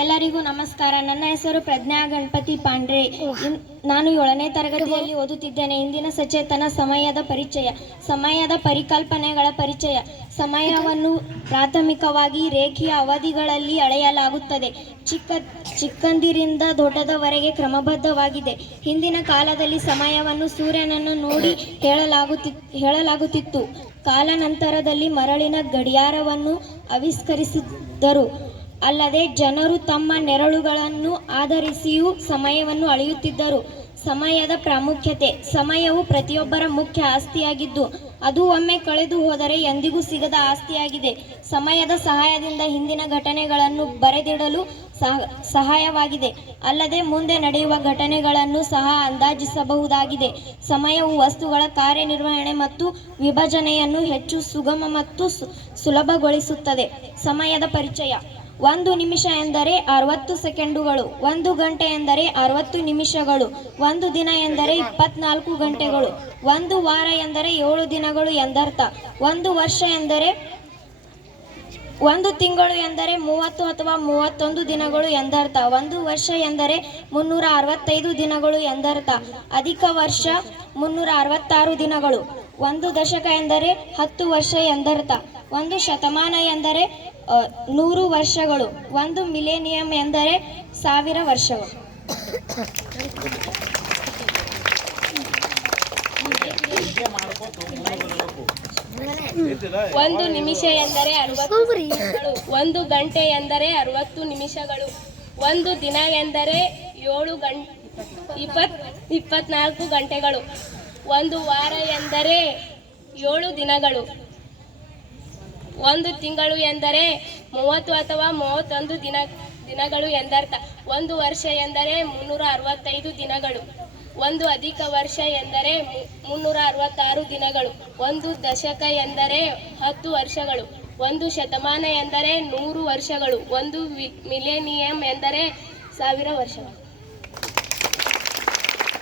ಎಲ್ಲರಿಗೂ ನಮಸ್ಕಾರ. ನನ್ನ ಹೆಸರು ಪ್ರಜ್ಞಾ ಗಣಪತಿ ಪಾಂಡ್ರೆ. ನಾನು 7ನೇ ತರಗತಿಯಲ್ಲಿ ಓದುತ್ತಿದ್ದೇನೆ. ಇಂದಿನ ಸಚೇತನ ಸಮಯದ ಪರಿಚಯ. ಸಮಯದ ಪರಿಕಲ್ಪನೆಗಳ ಪರಿಚಯ. ಸಮಯವನ್ನು ಪ್ರಾಥಮಿಕವಾಗಿ ರೇಖೀಯ ಅವಧಿಗಳಲ್ಲಿ ಅಳೆಯಲಾಗುತ್ತದೆ. ಚಿಕ್ಕಂದಿರಿಂದ ದೊಡ್ಡದವರೆಗೆ ಕ್ರಮಬದ್ಧವಾಗಿದೆ. ಹಿಂದಿನ ಕಾಲದಲ್ಲಿ ಸಮಯವನ್ನು ಸೂರ್ಯನನ್ನು ನೋಡಿ ಹೇಳಲಾಗುತ್ತಿತ್ತು. ಕಾಲಾನಂತರದಲ್ಲಿ ಮರಳಿನ ಗಡಿಯಾರವನ್ನು ಆವಿಷ್ಕರಿಸಿದರು. ಅಲ್ಲದೆ ಜನರು ತಮ್ಮ ನೆರಳುಗಳನ್ನು ಆಧರಿಸಿಯೂ ಸಮಯವನ್ನು ಅಳೆಯುತ್ತಿದ್ದರು. ಸಮಯದ ಪ್ರಾಮುಖ್ಯತೆ. ಸಮಯವು ಪ್ರತಿಯೊಬ್ಬರ ಮುಖ್ಯ ಆಸ್ತಿಯಾಗಿದ್ದು ಅದು ಒಮ್ಮೆ ಕಳೆದು ಹೋದರೆ ಎಂದಿಗೂ ಸಿಗದ ಆಸ್ತಿಯಾಗಿದೆ. ಸಮಯದ ಸಹಾಯದಿಂದ ಹಿಂದಿನ ಘಟನೆಗಳನ್ನು ಬರೆದಿಡಲು ಸಹಾಯವಾಗಿದೆ. ಅಲ್ಲದೆ ಮುಂದೆ ನಡೆಯುವ ಘಟನೆಗಳನ್ನು ಸಹ ಅಂದಾಜಿಸಬಹುದಾಗಿದೆ. ಸಮಯವು ವಸ್ತುಗಳ ಕಾರ್ಯನಿರ್ವಹಣೆ ಮತ್ತು ವಿಭಜನೆಯನ್ನು ಹೆಚ್ಚು ಸುಗಮ ಮತ್ತು ಸುಲಭಗೊಳಿಸುತ್ತದೆ. ಸಮಯದ ಪರಿಚಯ. 1 ನಿಮಿಷ ಎಂದರೆ 60 ಸೆಕೆಂಡುಗಳು. 1 ಗಂಟೆ ಎಂದರೆ 60 ನಿಮಿಷಗಳು. 1 ದಿನ ಎಂದರೆ 24 ಗಂಟೆಗಳು. 1 ವಾರ ಎಂದರೆ 7 ದಿನಗಳು ಎಂದರ್ಥ. 1 ವರ್ಷ ಎಂದರೆ 1 ತಿಂಗಳು ಎಂದರೆ 30 ಅಥವಾ 31 ದಿನಗಳು ಎಂದರ್ಥ. 1 ವರ್ಷ ಎಂದರೆ 365 ದಿನಗಳು ಎಂದರ್ಥ. ಅಧಿಕ ವರ್ಷ 366 ದಿನಗಳು. 1 ದಶಕ ಎಂದರೆ 10 ವರ್ಷ ಎಂದರ್ಥ. 1 ಶತಮಾನ ಎಂದರೆ 100 ವರ್ಷಗಳು. 1 ಮಿಲೇನಿಯಂ ಎಂದರೆ 1000 ವರ್ಷಗಳು. 1 ನಿಮಿಷ ಎಂದರೆ 60 ಸೆಕೆಂಡುಗಳು. 1 ಗಂಟೆ ಎಂದರೆ 60 ನಿಮಿಷಗಳು. 1 ದಿನ ಎಂದರೆ 24 ಗಂಟೆಗಳು. 1 ವಾರ ಎಂದರೆ 7 ದಿನಗಳು. 1 ತಿಂಗಳು ಎಂದರೆ 30 ಅಥವಾ 31 ದಿನಗಳು ಎಂದರ್ಥ. 1 ವರ್ಷ ಎಂದರೆ 365 ದಿನಗಳು. 1 ಅಧಿಕ ವರ್ಷ ಎಂದರೆ 366 ದಿನಗಳು. 1 ದಶಕ ಎಂದರೆ 10 ವರ್ಷಗಳು. 1 ಶತಮಾನ ಎಂದರೆ 100 ವರ್ಷಗಳು. 1 ಮಿಲೇನಿಯಂ ಎಂದರೆ 1000 ವರ್ಷಗಳು.